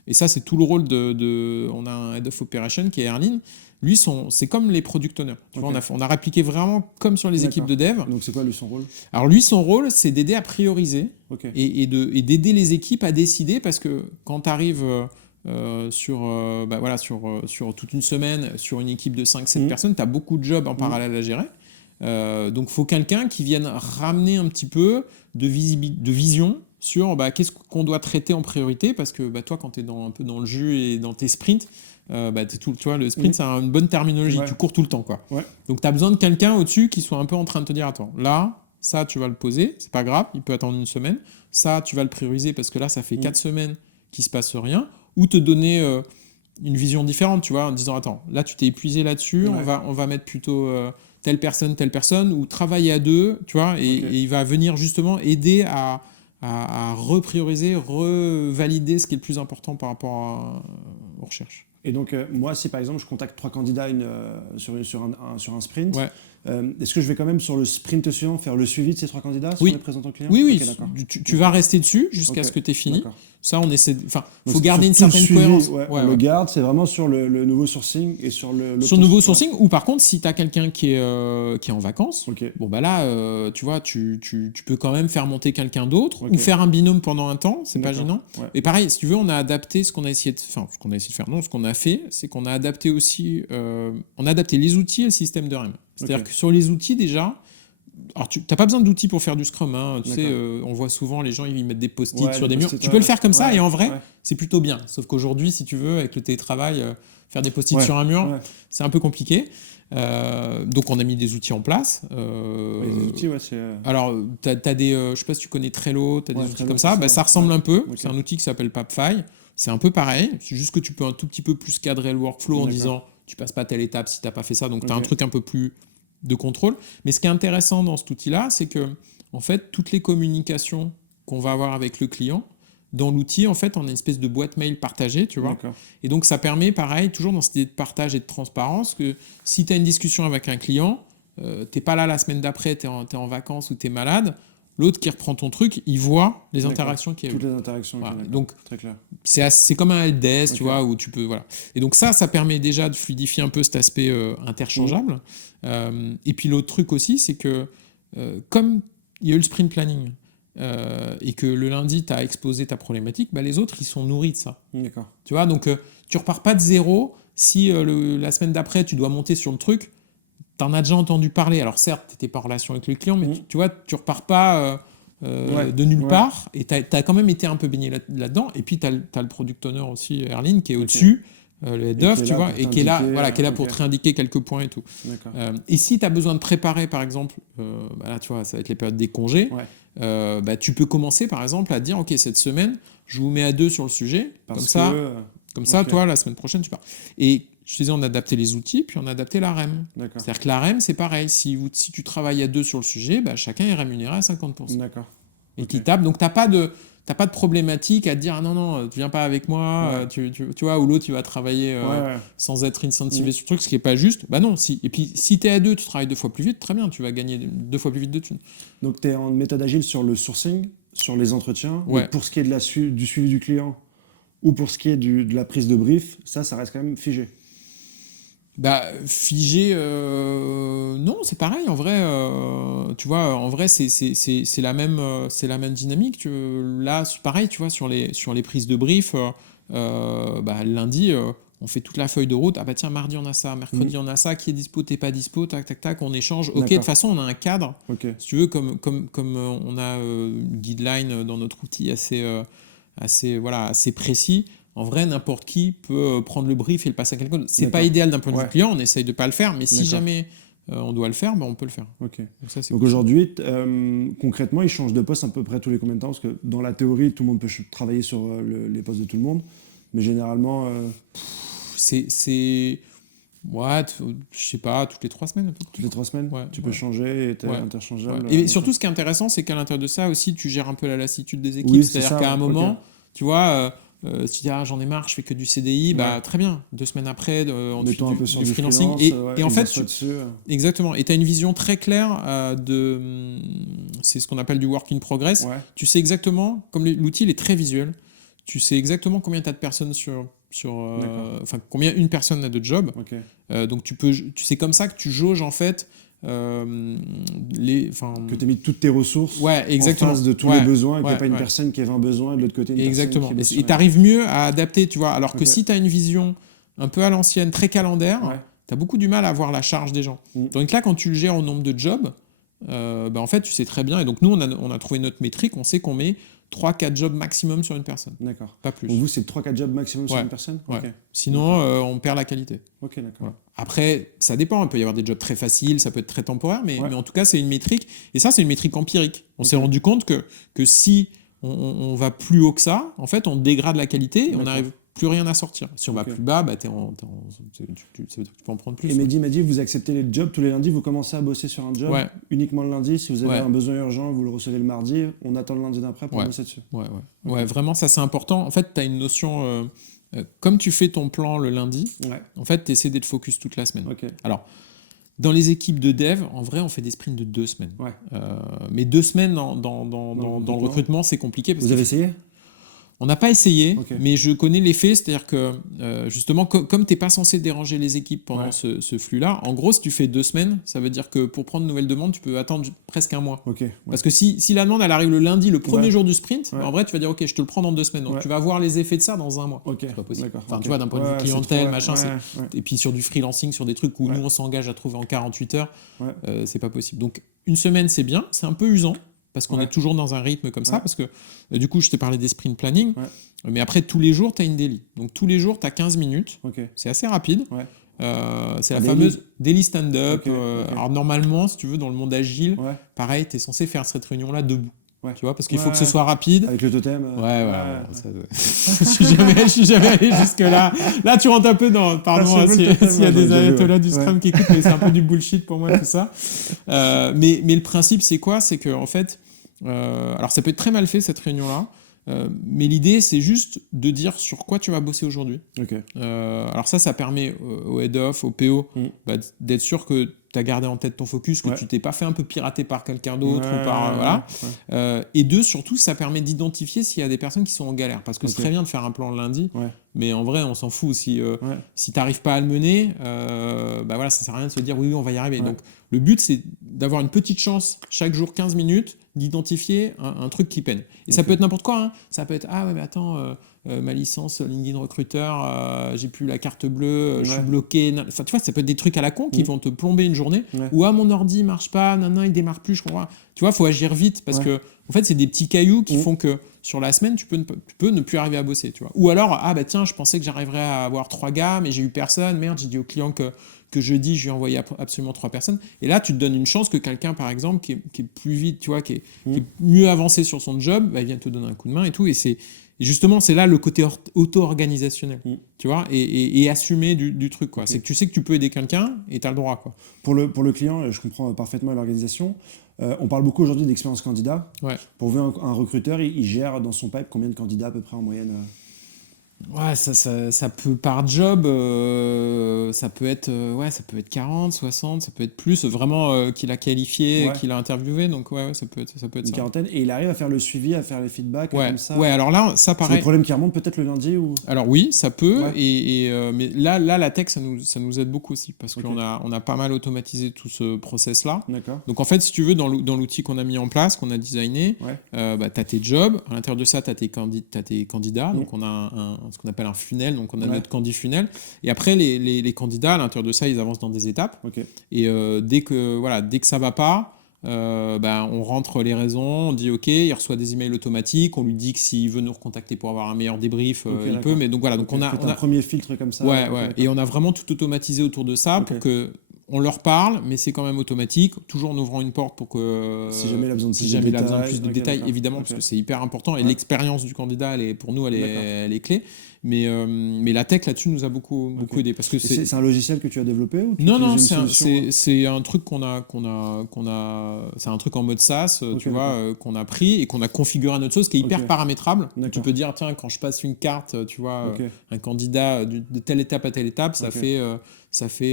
et ça, c'est tout le rôle on a un Head of Operation qui est Erline. Lui, c'est comme les product owners. Tu vois, on a répliqué vraiment comme sur les équipes de dev. Donc, c'est quoi, lui, son rôle? Alors, lui, son rôle, c'est d'aider à prioriser et d'aider les équipes à décider, parce que quand tu arrives sur toute une semaine, sur une équipe de 5-7 personnes, tu as beaucoup de jobs en parallèle à gérer. Donc, il faut quelqu'un qui vienne ramener un petit peu de vision sur qu'est-ce qu'on doit traiter en priorité, parce que toi, quand tu es un peu dans le jus et dans tes sprints, tu vois, le sprint, c'est une bonne terminologie, tu cours tout le temps, quoi. Donc tu as besoin de quelqu'un au-dessus qui soit un peu en train de te dire, attends, là, ça tu vas le poser, c'est pas grave, il peut attendre une semaine, ça tu vas le prioriser parce que là ça fait 4 semaines qu'il se passe rien, ou te donner une vision différente, tu vois, en disant, attends, là tu t'es épuisé là-dessus, on va mettre plutôt telle personne, ou travailler à deux, tu vois, et il va venir justement aider à reprioriser, revalider ce qui est le plus important par rapport aux recherches. Et donc, moi, si par exemple je contacte 3 candidats sur un sprint, est-ce que je vais quand même sur le sprint suivant faire le suivi de ces 3 candidats sur les présentants clients? Oui, tu vas rester dessus jusqu'à ce que tu aies fini. Ça, on essaie. Faut garder une certaine cohérence. On le garde, c'est vraiment sur le nouveau sourcing et sur le nouveau sourcing, ou par contre, si tu as quelqu'un qui est en vacances, bon bah là, tu vois, tu peux quand même faire monter quelqu'un d'autre ou faire un binôme pendant un temps, c'est pas gênant. Et pareil, si tu veux, on a adapté ce qu'on a essayé de faire, c'est qu'on a adapté aussi, on a adapté les outils et le système de REM. C'est-à-dire que sur les outils, déjà, Alors, tu n'as pas besoin d'outils pour faire du Scrum. Hein. Tu sais, D'accord. on voit souvent les gens, ils mettent des post-it Ouais, sur des des murs. post-it, Tu peux le faire comme ça, ouais, et en vrai, ouais. c'est plutôt bien. Sauf qu'aujourd'hui, si tu veux, avec le télétravail, faire des post-it Ouais, sur un mur, ouais. c'est un peu compliqué. Donc, on a mis des outils en place. Ouais, les outils, ouais, c'est... Alors, tu as des, je sais pas si tu connais Trello, tu as des Ouais, outils Trello, comme c'est ça. ça, Bah, ça ouais. ressemble Ouais. un peu. Ok. C'est un outil qui s'appelle Papfy. C'est un peu pareil. C'est juste que tu peux un tout petit peu plus cadrer le workflow en D'accord. disant tu passes pas telle étape si tu n'as pas fait ça. Donc, tu as Ok. un truc un peu plus de contrôle. Mais ce qui est intéressant dans cet outil-là, c'est que en fait, toutes les communications qu'on va avoir avec le client, dans l'outil, en fait, on a une espèce de boîte mail partagée, tu vois. D'accord. Et donc, ça permet, pareil, toujours dans cette idée de partage et de transparence, que si tu as une discussion avec un client, t'es pas là la semaine d'après, tu es en vacances ou tu es malade, l'autre qui reprend ton truc, il voit les D'accord. interactions qu'il y a eu. Toutes les interactions. Voilà. Ok, d'accord. Donc, très clair. c'est comme un helpdesk, Ok. tu vois, où tu peux... Voilà. Et donc ça permet déjà de fluidifier un peu cet aspect interchangeable. Et puis l'autre truc aussi, c'est que comme il y a eu le sprint planning, et que le lundi, tu as exposé ta problématique, bah, les autres, ils sont nourris de ça. D'accord. Tu vois, donc tu repars pas de zéro. Si la semaine d'après, tu dois monter sur le truc, tu en as déjà entendu parler. Alors certes, tu n'étais pas en relation avec le client, mais tu vois, tu repars pas Ouais, de nulle ouais. part, et tu as quand même été un peu baigné là-dedans. Et puis, tu as le product owner aussi, Erline, qui est Ok. au-dessus, le head Et of, qui est tu là vois, pour et qui est là, t'indiquer, voilà, qui est là pour ok. te réindiquer quelques points et tout. D'accord. Et si tu as besoin de préparer, par exemple, bah là, tu vois, ça va être les périodes des congés, Ouais. bah, tu peux commencer, par exemple, à dire, OK, cette semaine, je vous mets à 2 sur le sujet, Parce comme ça, ok. toi, la semaine prochaine, tu pars. Et je te disais, on a adapté les outils, puis on a adapté la REM. D'accord. C'est-à-dire que la REM, c'est pareil. Si tu travailles à 2 sur le sujet, bah, chacun est rémunéré à 50%. D'accord. Et Ok. qui tape. Donc, tu n'as pas de problématique à te dire, ah non, non, tu viens pas avec moi, Ouais. tu vois, ou l'autre, tu vas travailler Ouais. sans être incentivé sur le truc, ce qui n'est pas juste. Bah non, si. Et puis, si tu es à 2, tu travailles 2 fois plus vite, très bien, tu vas gagner 2 fois plus vite de thunes. Donc, tu es en méthode agile sur le sourcing, sur les entretiens. Ouais. Mais pour ce qui est du suivi du client ou pour ce qui est de la prise de brief, ça reste quand même figé. Bah, figé, non, c'est pareil. En vrai, tu vois, en vrai, c'est la même dynamique. Là, c'est pareil, tu vois, sur les prises de brief, bah, lundi, on fait toute la feuille de route. Ah bah tiens, mardi on a ça, mercredi on a ça, qui est dispo, t'es pas dispo, tac, tac, tac, on échange. Ok, de D'accord. toute façon, on a un cadre. Ok. Si tu veux, comme on a une guideline dans notre outil assez précis. En vrai, n'importe qui peut prendre le brief et le passer à quelqu'un d'autre. C'est pas D'accord. idéal d'un point de vue Ouais. client, on essaye de pas le faire, mais si D'accord. jamais on doit le faire, bah, on peut le faire. Ok. Donc, ça, c'est Donc cool. aujourd'hui, concrètement, ils changent de poste à peu près tous les combien de temps? Parce que dans la théorie, tout le monde peut travailler sur les postes de tout le monde. Mais généralement, Ouais, je sais pas, toutes les 3 semaines à peu près. toutes les 3 semaines, Ouais, tu ouais. peux changer et tu es Ouais. interchangeable. Ouais. Et surtout, ce qui est intéressant, c'est qu'à l'intérieur de ça aussi, tu gères un peu la lassitude des équipes. Oui, c'est C'est-à-dire ça, qu'à un ok. moment, tu vois, si tu dis j'en ai marre, je fais que du CDI, bah Ouais. très bien. 2 semaines après, on te fait Mettons un peu sur du du freelancing. freelance, Et en fait, exerce-toi dessus. exactement. Et tu as une vision très claire c'est ce qu'on appelle du work in progress. Ouais, Tu sais exactement, comme l'outil il est très visuel, tu sais exactement combien tu as de personnes D'accord. enfin combien une personne a de job. ok. Donc c'est comme ça que tu jauges en fait Que tu as mis toutes tes ressources ouais, exactement. en face de tous Ouais, les besoins et qu'il n'y ouais, a pas une ouais. personne qui a 20 besoins et de l'autre côté une Exactement. personne qui bosse Et sur tu arrives mieux à adapter, tu vois. Alors que Ok. si tu as une vision un peu à l'ancienne, très calendaire, Ouais. tu as beaucoup du mal à voir la charge des gens. Mm. Donc là, quand tu le gères au nombre de jobs, bah, en fait, tu sais très bien. Et donc nous, on a trouvé notre métrique, on sait qu'on met 3-4 jobs maximum sur une personne, D'accord. pas plus. Pour vous, c'est 3-4 jobs maximum sur Ouais. une personne? Ouais. Ok. Sinon, on perd la qualité. Ok, d'accord. Voilà. Après, ça dépend. Il peut y avoir des jobs très faciles, ça peut être très temporaire, mais Ouais. en tout cas, c'est une métrique. Et ça, c'est une métrique empirique. On Ok. s'est rendu compte que si on va plus haut que ça, en fait, on dégrade la qualité et on D'accord. n'arrive plus rien à sortir. Si on va Ok. plus bas, bah, ça veut dire que tu peux en prendre plus. Et Mehdi m'a dit, vous acceptez les jobs tous les lundis, vous commencez à bosser sur un job Ouais. uniquement le lundi. Si vous avez Ouais. un besoin urgent, vous le recevez le mardi, on attend le lundi d'après pour Ouais. bosser dessus. Ouais, Ok. ouais, vraiment, ça c'est important. En fait, tu as une notion. Comme tu fais ton plan le lundi, Ouais, en fait, tu essaies d'être focus toute la semaine. ok. Alors, dans les équipes de dev, en vrai, on fait des sprints de 2 semaines. Ouais. Mais 2 semaines dans le le recrutement. recrutement, c'est compliqué. Parce Vous que avez essayé? On n'a pas essayé, Ok. mais je connais l'effet, c'est-à-dire que justement, comme tu n'es pas censé déranger les équipes pendant ce flux-là, en gros, si tu fais 2 semaines, ça veut dire que pour prendre une nouvelle demande, tu peux attendre presque un mois. Ok. Ouais. Parce que si la demande elle arrive le lundi, le premier Ouais. jour du sprint, Ouais. en vrai, tu vas dire ok, je te le prends dans 2 semaines. Donc Ouais. tu vas voir les effets de ça dans un mois. Ok. C'est pas possible. D'accord. Enfin, Ok. tu vois, d'un point de vue Ouais, c'est clientèle, trop, ouais. machin, Ouais. et puis sur du freelancing, sur des trucs où Ouais. nous on s'engage à trouver en 48 heures, Ouais. c'est pas possible. Donc une semaine, c'est bien, c'est un peu usant. Parce qu'on Ouais. est toujours dans un rythme comme ça, Ouais. parce que du coup, je t'ai parlé des sprint planning, Ouais. mais après, tous les jours, tu as une daily. Donc, tous les jours, tu as 15 minutes. Ok. C'est assez rapide. Ouais. C'est la Daily. fameuse daily stand-up. Ok, ok. Alors, normalement, si tu veux, dans le monde agile, Ouais. pareil, tu es censé faire cette réunion-là debout. Ouais. Tu vois, parce qu'il faut Ouais. que ce soit rapide. Avec le totem. Ouais, je suis jamais allé jusque-là. Là, tu rentres un peu dans. Pardon Ah, c'est s'il bon, le totem, y a moi, des j'avais vu, ayatollahs ouais. du Scrum qui écoutent, mais c'est un peu du bullshit pour moi, tout ça. Mais le principe, c'est quoi? C'est que, en fait, alors ça peut être très mal fait cette réunion-là, mais l'idée, c'est juste de dire sur quoi tu vas bosser aujourd'hui. Ok. Alors ça permet au head-off, au PO, Mm. d'être sûr que tu as gardé en tête ton focus, que Ouais. tu t'es pas fait un peu pirater par quelqu'un d'autre ou par Ouais, voilà. ouais. Et deux, surtout, ça permet d'identifier s'il y a des personnes qui sont en galère. Parce que c'est Ok. très bien de faire un plan le lundi, Ouais. mais en vrai, on s'en fout. Si Ouais. tu n'arrives pas à le mener, bah voilà, ça sert à rien de se dire oui, on va y arriver. Ouais. Donc, le but, c'est d'avoir une petite chance, chaque jour 15 minutes, d'identifier un truc qui peine. Et ça Ok. peut être n'importe quoi. Hein. Ça peut être ah ouais, mais attends, ma licence LinkedIn recruteur, j'ai plus la carte bleue, je suis Ouais. bloqué. Enfin, tu vois, ça peut être des trucs à la con qui Mm. vont te plomber une journée. Ouais. Ou ah, mon ordi marche pas, il démarre plus, je comprends. Tu vois, faut agir vite parce Ouais. que en fait, c'est des petits cailloux qui Mm. font que sur la semaine, tu peux ne plus arriver à bosser, tu vois. Ou alors, ah bah tiens, je pensais que j'arriverais à avoir 3 gars, mais j'ai eu personne. Merde, j'ai dit au client que jeudi, je lui ai envoyé absolument 3 personnes. Et là, tu te donnes une chance que quelqu'un, par exemple, qui est plus vite, tu vois, qui est mieux avancé sur son job, bah, il vient te donner un coup de main et tout. Et justement, c'est là le côté auto-organisationnel, tu vois, et assumer du truc, quoi. Ok. C'est que tu sais que tu peux aider quelqu'un et tu as le droit, quoi. Pour le client, je comprends parfaitement l'organisation. On parle beaucoup aujourd'hui d'expérience candidat. Ouais. Pour vous, un recruteur, il gère dans son pipe combien de candidats à peu près en moyenne Ouais, ça peut par job, ça peut être 40, 60, ça peut être plus, vraiment qu'il a qualifié, Ouais. qu'il a interviewé, donc ouais, ça peut être Une ça. quarantaine. Et il arrive à faire le suivi, à faire les feedbacks Ouais, comme ça. ouais, alors là, ça C'est des pareil. problèmes qui remontent peut-être le lundi ou... Alors oui, ça peut, Ouais. mais là, la tech, ça nous aide beaucoup aussi, parce Ok. qu'on a pas mal automatisé tout ce process-là. D'accord. Donc en fait, si tu veux, dans l'outil qu'on a mis en place, qu'on a designé, Ouais. tu as tes jobs, à l'intérieur de ça, tu as tes candidats, Mm. donc on a ce qu'on appelle un funnel, donc on a Ouais. notre candy funnel, et après les candidats, à l'intérieur de ça, ils avancent dans des étapes, Ok. et dès que ça va pas, on rentre les raisons, on dit ok, il reçoit des emails automatiques, on lui dit que s'il veut nous recontacter pour avoir un meilleur débrief, Ok, il d'accord. peut, mais donc voilà, donc Ok, on faites a un premier filtre comme ça. ouais, Ok, ouais. d'accord. Et on a vraiment tout automatisé autour de ça Ok. pour que on leur parle, mais c'est quand même automatique, toujours en ouvrant une porte pour que Si jamais il a besoin de si plus jamais de il a besoin de détails. plus de Ok, détails, d'accord. évidemment, Ok. parce que c'est hyper important et Ouais. l'expérience du candidat, pour nous, D'accord. elle est clé. Mais la tech là-dessus nous a beaucoup Ok. aidé parce que Et c'est un logiciel que tu as développé ou tu non, utilises non, une solution c'est un truc qu'on a, c'est un truc en mode SaaS, Ok, tu vois, qu'on a pris et qu'on a configuré à notre sauce, qui est hyper Ok. paramétrable. Tu D'accord. peux dire, tiens, quand je passe une carte, tu vois, Ok. un candidat de telle étape à telle étape, ça Ok.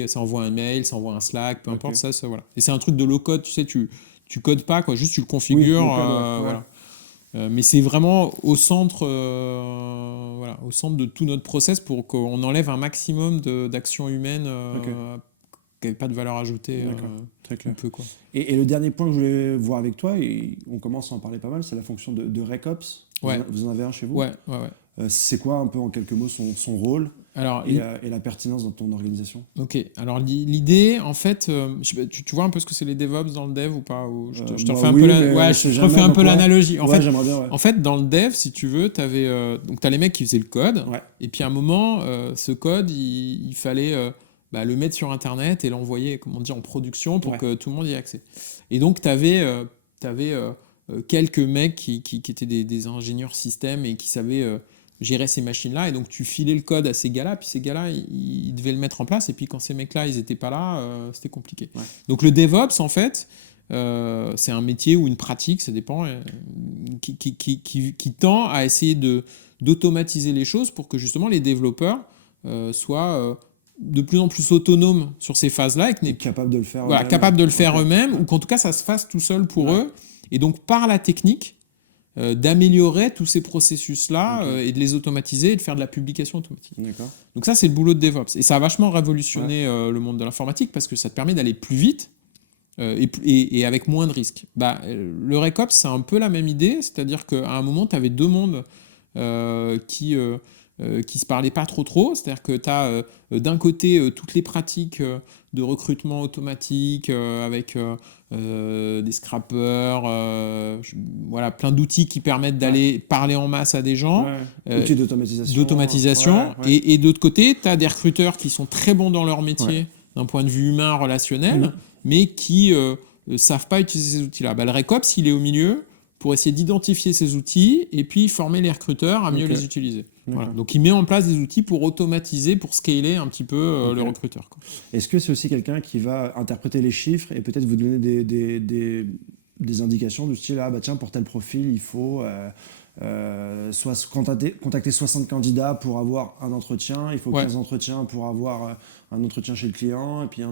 ça envoie un mail, ça envoie un Slack, peu Ok. importe, ça, voilà. Et c'est un truc de low code, tu sais, tu codes pas, quoi, juste tu le configures, Oui, low code, ouais. voilà. Mais c'est vraiment au centre, au centre de tout notre process pour qu'on enlève un maximum d'actions humaines qui n'avaient pas de valeur ajoutée. D'accord. Très clair. Un peu, quoi. Et le dernier point que je voulais voir avec toi, et on commence à en parler pas mal, c'est la fonction de RecOps. Ouais. Vous en avez un chez vous Ouais. C'est quoi un peu en quelques mots son rôle Alors, et la pertinence dans ton organisation ok. Alors l'idée, en fait, tu vois un peu ce que c'est les DevOps dans le dev ou pas ou je te refais un oui, peu mais ouais, je sais je refais jamais, un peu donc ouais. l'analogie. En Ouais, fait, j'aimerais bien, ouais. en fait, dans le dev, si tu veux, tu as les mecs qui faisaient le code, Ouais. et puis à un moment, ce code, il fallait le mettre sur Internet et l'envoyer, comment dire, en production pour Ouais. que tout le monde y ait accès. Et donc, tu avais quelques mecs qui étaient des ingénieurs système et qui savaient gérer ces machines-là. Et donc, tu filais le code à ces gars-là, puis ces gars-là, ils devaient le mettre en place. Et puis, quand ces mecs-là, ils n'étaient pas là, c'était compliqué. Ouais. Donc, le DevOps, en fait, c'est un métier ou une pratique, ça dépend, qui tend à essayer d'automatiser les choses pour que justement les développeurs soient de plus en plus autonomes sur ces phases-là et que Capable de le faire. voilà, eux-mêmes. capables de le faire Ok. eux-mêmes, ou qu'en tout cas ça se fasse tout seul pour Ouais. eux. Et donc par la technique, d'améliorer tous ces processus-là et de les automatiser et de faire de la publication automatique. D'accord. Donc ça, c'est le boulot de DevOps. Et ça a vachement révolutionné le monde de l'informatique parce que ça te permet d'aller plus vite et avec moins de risques. Le RecOps, c'est un peu la même idée, c'est-à-dire qu'à un moment, tu avais deux mondes qui se parlaient pas trop. C'est-à-dire que tu as d'un côté toutes les pratiques de recrutement automatique avec des scrappers, voilà, plein d'outils qui permettent d'aller parler en masse à des gens. Outils d'automatisation. Et d'autre côté, tu as des recruteurs qui sont très bons dans leur métier d'un point de vue humain, relationnel, mais qui savent pas utiliser ces outils-là. Le RecOps, il est au milieu pour essayer d'identifier ces outils et puis former les recruteurs à mieux les utiliser. Voilà. Donc il met en place des outils pour automatiser, pour scaler un petit peu le recruteur. Est-ce que c'est aussi quelqu'un qui va interpréter les chiffres et peut-être vous donner des indications du style tiens, pour tel profil, il faut contacter 60 candidats pour avoir un entretien, il faut 15 entretiens pour avoir un entretien chez le client, et puis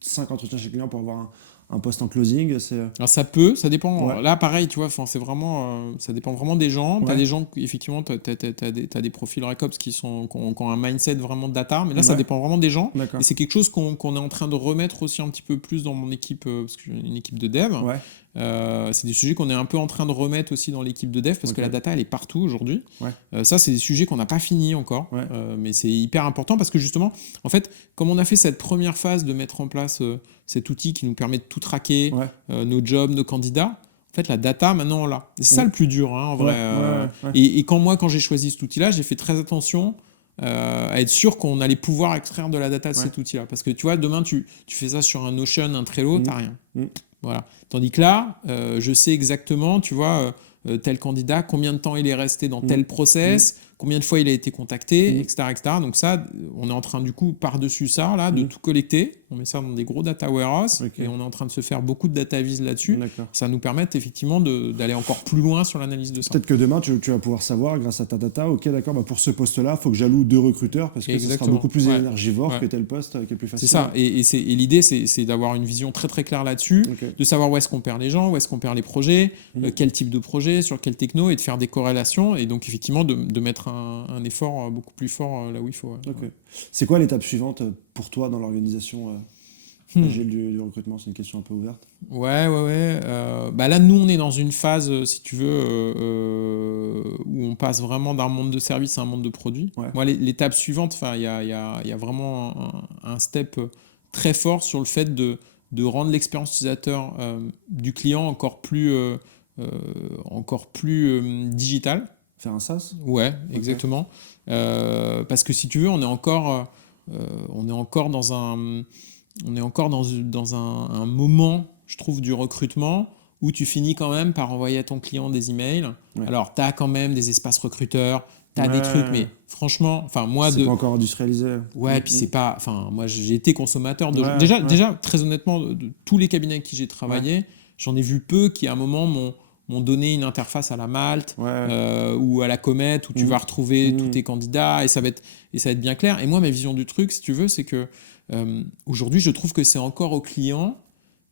5 entretiens chez le client pour avoir un poste en closing. Alors ça dépend. Là, pareil, tu vois, c'est vraiment, ça dépend vraiment des gens. Tu as des gens, effectivement, tu as des profils RecOps qui ont un mindset vraiment data, mais là, ça dépend vraiment des gens. Et c'est quelque chose qu'on est en train de remettre aussi un petit peu plus dans mon équipe, parce que j'ai une équipe de dev. C'est des sujets qu'on est un peu en train de remettre aussi dans l'équipe de dev, parce que la data, elle est partout aujourd'hui. Ça, c'est des sujets qu'on n'a pas fini encore, mais c'est hyper important parce que justement, en fait, comme on a fait cette première phase de mettre en place cet outil qui nous permet de tout traquer, nos jobs, nos candidats, en fait, la data, maintenant, on l'a. C'est ça le plus dur, en vrai. Et quand j'ai choisi cet outil-là, j'ai fait très attention à être sûr qu'on allait pouvoir extraire de la data de cet outil-là. Parce que tu vois, demain, tu fais ça sur un Notion, un Trello, t'as rien. Voilà. Tandis que là, je sais exactement, tu vois, tel candidat, combien de temps il est resté dans tel process, combien de fois il a été contacté, etc., etc. Donc ça, on est en train du coup, par-dessus ça, là, de tout collecter. On met ça dans des gros data warehouse et on est en train de se faire beaucoup de data vis là-dessus. Ça nous permet effectivement d'aller encore plus loin sur l'analyse de ça. Peut-être que demain, tu vas pouvoir savoir, grâce à ta data, ok, d'accord, pour ce poste-là, il faut que j'alloue 2 recruteurs parce que ça sera beaucoup plus énergivore que tel poste qui est plus facile. C'est ça. Et l'idée, c'est d'avoir une vision très très claire là-dessus, de savoir où est-ce qu'on perd les gens, où est-ce qu'on perd les projets, quel type de projet, sur quel techno, et de faire des corrélations. Et donc, effectivement, de mettre un effort beaucoup plus fort là où il faut. C'est quoi l'étape suivante pour toi dans l'organisation agile du recrutement? C'est une question un peu ouverte. Là, nous, on est dans une phase, si tu veux, où on passe vraiment d'un monde de service à un monde de produits. Moi, l'étape suivante, il y a vraiment un step très fort sur le fait de rendre l'expérience utilisateur du client encore plus digitale. Faire un SaaS ? Ouais, exactement. Parce que si tu veux, on est encore dans un moment, je trouve, du recrutement où tu finis quand même par envoyer à ton client des emails. Alors, tu as quand même des espaces recruteurs, tu as des trucs, mais franchement, moi... C'est pas encore industrialisé. Puis c'est pas... moi, j'ai été consommateur de... Déjà, très honnêtement, de tous les cabinets avec qui j'ai travaillé, j'en ai vu peu qui, à un moment, m'ont donné une interface à la Malte ou à la Comet où tu vas retrouver tous tes candidats et ça va être bien clair. Et moi, ma vision du truc, si tu veux, c'est que aujourd'hui, je trouve que c'est encore au client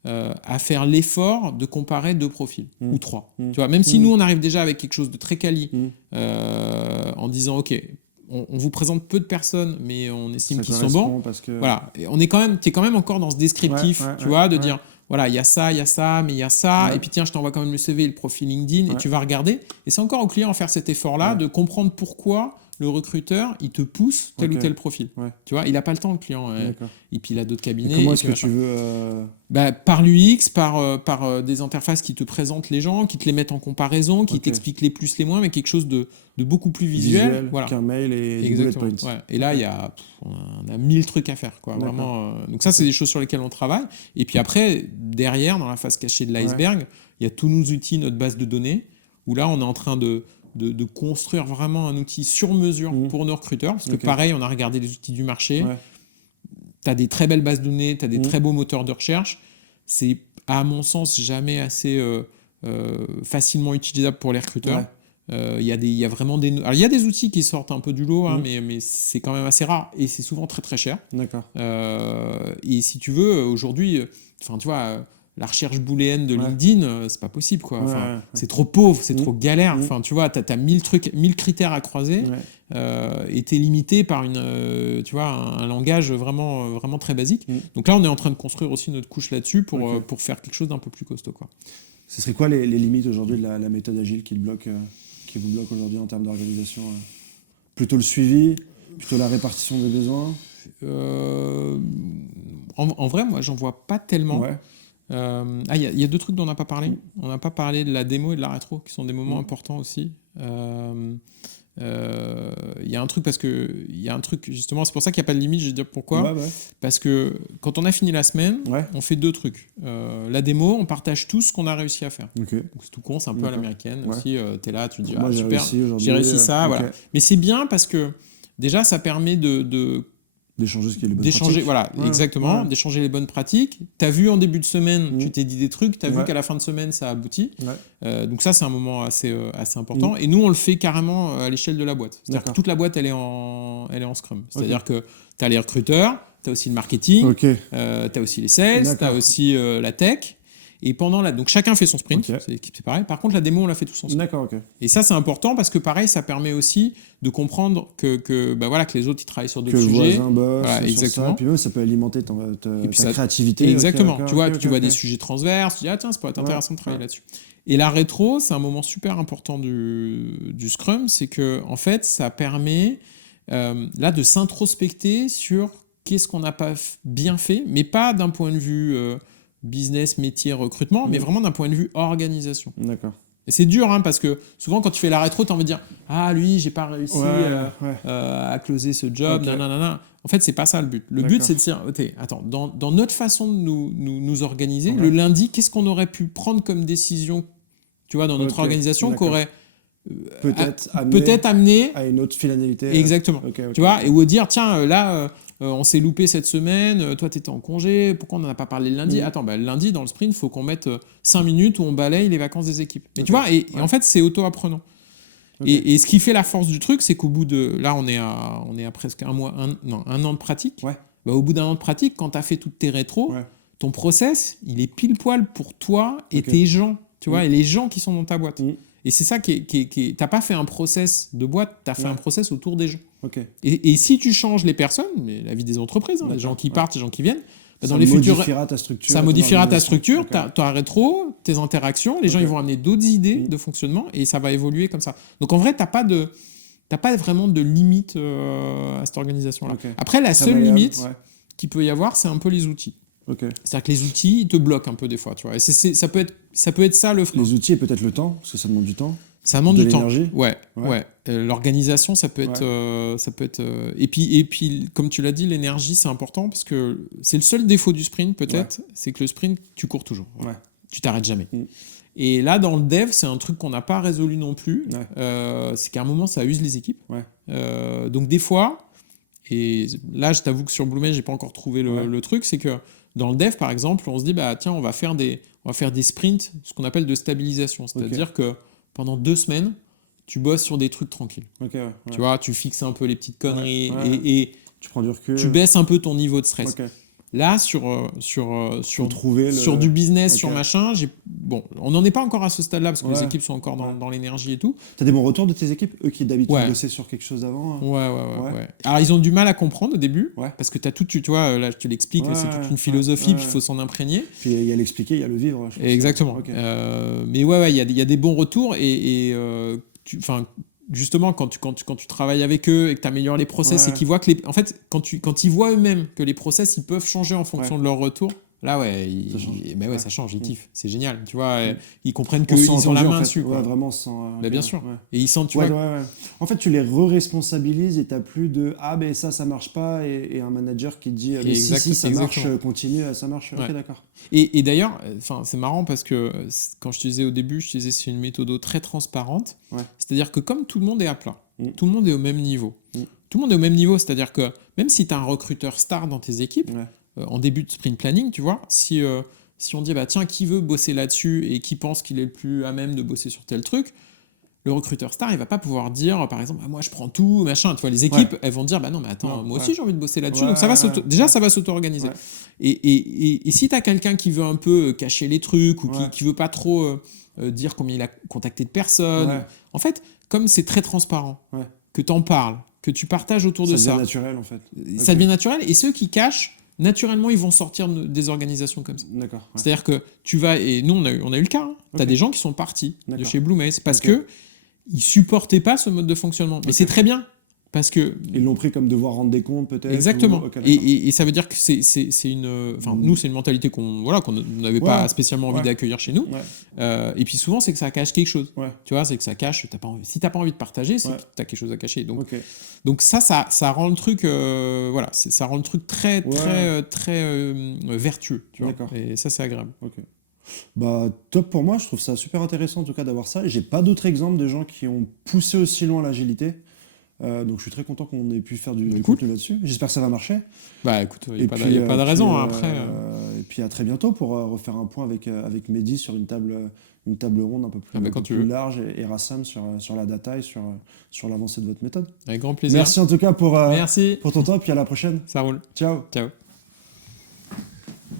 à faire l'effort de comparer 2 profils ou 3. Tu vois, même si nous, on arrive déjà avec quelque chose de très quali en disant, OK, on vous présente peu de personnes, mais on estime qu'ils sont bons. Voilà. Et t'es quand même encore dans ce descriptif, tu vois, de dire... Voilà, il y a ça, mais il y a ça. Et puis tiens, je t'envoie quand même le CV et le profil LinkedIn et tu vas regarder. Et c'est encore au client à faire cet effort-là de comprendre pourquoi le recruteur, il te pousse tel ou tel profil. Tu vois, il n'a pas le temps, le client. Et puis il a d'autres cabinets. Et comment est-ce que tu veux par l'UX, par des interfaces qui te présentent les gens, qui te les mettent en comparaison, qui t'expliquent les plus, les moins, mais quelque chose de beaucoup plus visuel. Qu'un mail et des bullet points. Et là, on a 1000 trucs à faire. Vraiment, donc ça, c'est des choses sur lesquelles on travaille. Et puis après, derrière, dans la face cachée de l'iceberg, il y a tous nos outils, notre base de données, où là, on est en train de construire vraiment un outil sur mesure pour nos recruteurs. Parce que pareil, on a regardé les outils du marché. Tu as des très belles bases de données, tu as des très beaux moteurs de recherche. C'est, à mon sens, jamais assez facilement utilisable pour les recruteurs. Il y a vraiment des... Alors, il y a des outils qui sortent un peu du lot, mais c'est quand même assez rare et c'est souvent très très cher. D'accord. Et si tu veux, aujourd'hui, tu vois, la recherche booléenne de LinkedIn, c'est pas possible, quoi. Enfin, ouais. c'est trop pauvre, c'est trop galère. Enfin, tu vois, t'as 1000 trucs, 1000 critères à croiser, et t'es limité par tu vois, un langage vraiment très basique. Donc là, on est en train de construire aussi notre couche là-dessus pour faire quelque chose d'un peu plus costaud, quoi. Ce serait quoi les limites aujourd'hui de la méthode agile qui vous bloque aujourd'hui en termes d'organisation? Plutôt le suivi, plutôt la répartition des besoins? En vrai, moi, j'en vois pas tellement. Ouais. Il y a deux trucs dont on n'a pas parlé. On n'a pas parlé de la démo et de la rétro, qui sont des moments importants aussi. Il y a un truc justement, c'est pour ça qu'il n'y a pas de limite. Je vais dire pourquoi. Parce que quand on a fini la semaine, on fait deux trucs. La démo, on partage tout ce qu'on a réussi à faire. Donc, c'est tout con, c'est un peu à l'américaine aussi. Tu es là, tu dis moi, super, j'ai réussi ça. Voilà. Mais c'est bien parce que déjà, ça permet d'échanger ce qui est les bonnes pratiques. Voilà, exactement, d'échanger les bonnes pratiques. Tu as vu en début de semaine, tu t'es dit des trucs, tu as vu qu'à la fin de semaine, ça aboutit. Donc ça, c'est un moment assez important. Et nous, on le fait carrément à l'échelle de la boîte. C'est-à-dire que toute la boîte, elle est en Scrum. C'est-à-dire que tu as les recruteurs, tu as aussi le marketing, tu as aussi les sales, tu as aussi la tech. Et donc chacun fait son sprint, c'est l'équipe séparée. Par contre, la démo, on l'a fait tous ensemble. D'accord, Et ça, c'est important parce que pareil, ça permet aussi de comprendre que les autres, ils travaillent sur d'autres sujets. Que le voisin bosse sur exactement. ça, puis même, ça peut alimenter ta créativité. Exactement. Tu vois des sujets transverses, tu dis, tiens, ça pourrait être intéressant de travailler là-dessus. Et la rétro, c'est un moment super important du Scrum, c'est que en fait, ça permet là de s'introspecter sur qu'est-ce qu'on n'a pas bien fait, mais pas d'un point de vue business, métier, recrutement, mais vraiment d'un point de vue organisation. D'accord. Et c'est dur, hein, parce que souvent, quand tu fais la rétro, tu as envie de dire « Ah, lui, j'ai pas réussi à closer ce job, nanana. » En fait, c'est pas ça le but. Le but, c'est de dire « Attends, dans notre façon de nous organiser, le lundi, qu'est-ce qu'on aurait pu prendre comme décision, tu vois, dans notre organisation qu'aurait peut-être amené à une autre finalité. Exactement. Tu vois, et ou dire « Tiens, là... on s'est loupé cette semaine, toi tu étais en congé, pourquoi on n'en a pas parlé le lundi ? Attends, le lundi dans le sprint, il faut qu'on mette 5 minutes où on balaye les vacances des équipes. Mais tu vois, et en fait c'est auto-apprenant. Et ce qui fait la force du truc, c'est qu'au bout de... Là on est à presque un an de pratique. Au bout d'un an de pratique, quand tu as fait toutes tes rétros, ton process, il est pile poil pour toi et tes gens, tu vois, et les gens qui sont dans ta boîte. Et c'est ça t'as pas fait un process de boîte, t'as fait un process autour des gens. Et si tu changes les personnes, mais la vie des entreprises, les gens qui partent, les gens qui viennent, dans les futurs, ça modifiera ta structure, ta rétro, tes interactions, les gens ils vont amener d'autres idées de fonctionnement et ça va évoluer comme ça. Donc en vrai, t'as pas vraiment de limite à cette organisation-là. Après, la seule limite qu'il peut y avoir, c'est un peu les outils. C'est-à-dire que les outils, ils te bloquent un peu des fois, tu vois. Et ça peut être ça le frein. Les outils et peut-être le temps, parce que ça demande du temps. Ça demande du temps. Ouais. L'organisation, ça peut être. Et puis, comme tu l'as dit, l'énergie, c'est important parce que c'est le seul défaut du sprint, peut-être, c'est que le sprint, tu cours toujours. Tu t'arrêtes jamais. Et là, dans le dev, c'est un truc qu'on n'a pas résolu non plus. C'est qu'à un moment, ça use les équipes. Donc des fois, et là, je t'avoue que sur Bluemade, j'ai pas encore trouvé le truc, c'est que dans le dev, par exemple, on se dit, tiens, on va faire des sprints, ce qu'on appelle de stabilisation. C'est-à-dire que pendant 2 semaines, tu bosses sur des trucs tranquilles. Tu vois, tu fixes un peu les petites conneries et tu prends du recul. Tu baisses un peu ton niveau de stress. Là, sur du business, sur machin, on n'en est pas encore à ce stade-là parce que les équipes sont encore dans l'énergie et tout. Tu as des bons retours de tes équipes, eux qui d'habitude bossaient sur quelque chose avant? Ouais. Alors, ils ont du mal à comprendre au début parce que tu as tout, tu vois, là, je te l'explique, c'est toute une philosophie, puis il faut s'en imprégner. Puis il y a l'expliquer, il y a le vivre. Exactement. Mais il y a des bons retours justement, quand tu travailles avec eux et que tu améliores les process et qu'ils voient que en fait, quand ils voient eux-mêmes que les process ils peuvent changer en fonction de leur retour, là ça change, ils kiffent, c'est génial, tu vois, ils comprennent qu'ils ont la main dessus. Vraiment sans. Bien sûr. Et ils sentent, tu vois. En fait, tu les re-responsabilises et tu n'as plus de ça marche pas et un manager qui te dit si ça marche, continue, ça marche. Ok, d'accord. Et d'ailleurs, c'est marrant parce que quand je te disais au début, je te disais c'est une méthode très transparente. C'est-à-dire que comme tout le monde est à plat, tout le monde est au même niveau. Tout le monde est au même niveau, c'est-à-dire que même si tu as un recruteur star dans tes équipes, en début de sprint planning, tu vois, si on dit tiens, qui veut bosser là-dessus et qui pense qu'il est le plus à même de bosser sur tel truc, le recruteur star, il va pas pouvoir dire, par exemple, ah, moi je prends tout, machin. Tu vois, les équipes, elles vont dire, bah non, mais attends, Non, moi ouais. aussi j'ai envie de bosser là-dessus. Ouais, Donc ça va ouais, déjà, ouais. ça va s'auto-organiser. Ouais. Et si tu as quelqu'un qui veut un peu cacher les trucs ou Ouais. qui veut pas trop dire combien il a contacté de personnes, Ouais. en fait, comme c'est très transparent, Ouais. que tu en parles, que tu partages autour de Ça ça, devient naturel en fait. ça Ok. devient naturel. Et ceux qui cachent, naturellement, ils vont sortir des organisations comme ça. D'accord. Ouais. C'est-à-dire que tu vas, et nous on a eu le cas, hein. Tu as Ok. des gens qui sont partis de D'accord. chez Blue Maze parce Ok. que ils supportaient pas ce mode de fonctionnement. Mais Ok. c'est très bien, parce que... Ils l'ont pris comme devoir rendre des comptes peut-être. Exactement. Ok, d'accord. Et ça veut dire que c'est une... Enfin, nous, c'est une mentalité qu'on n'avait pas Ouais. spécialement envie Ouais. d'accueillir chez nous. Ouais. Et puis souvent, c'est que ça cache quelque chose. Ouais. Tu vois, c'est que ça cache... si t'as pas envie de partager, c'est Ouais. que t'as quelque chose à cacher. Donc, Ok. donc ça rend le truc... voilà, ça rend le truc très, Ouais. très vertueux. Tu vois. D'accord. Et ça, c'est agréable. Ok. Bah, top pour moi, je trouve ça super intéressant en tout cas d'avoir ça. J'ai pas d'autres exemples de gens qui ont poussé aussi loin l'agilité. Donc je suis très content qu'on ait pu faire du Cool. contenu là-dessus. J'espère que ça va marcher. Bah écoute, il n'y Et a, puis, pas de raison. Hein, après, Et puis à très bientôt pour refaire un point avec Mehdi sur une table ronde un peu plus, Ah bah, un quand peu tu plus veux. large et Rassam sur la data et sur l'avancée de votre méthode. avec grand plaisir. Merci en tout cas Merci. pour ton temps et puis à la prochaine. Ça roule. Ciao. Ciao.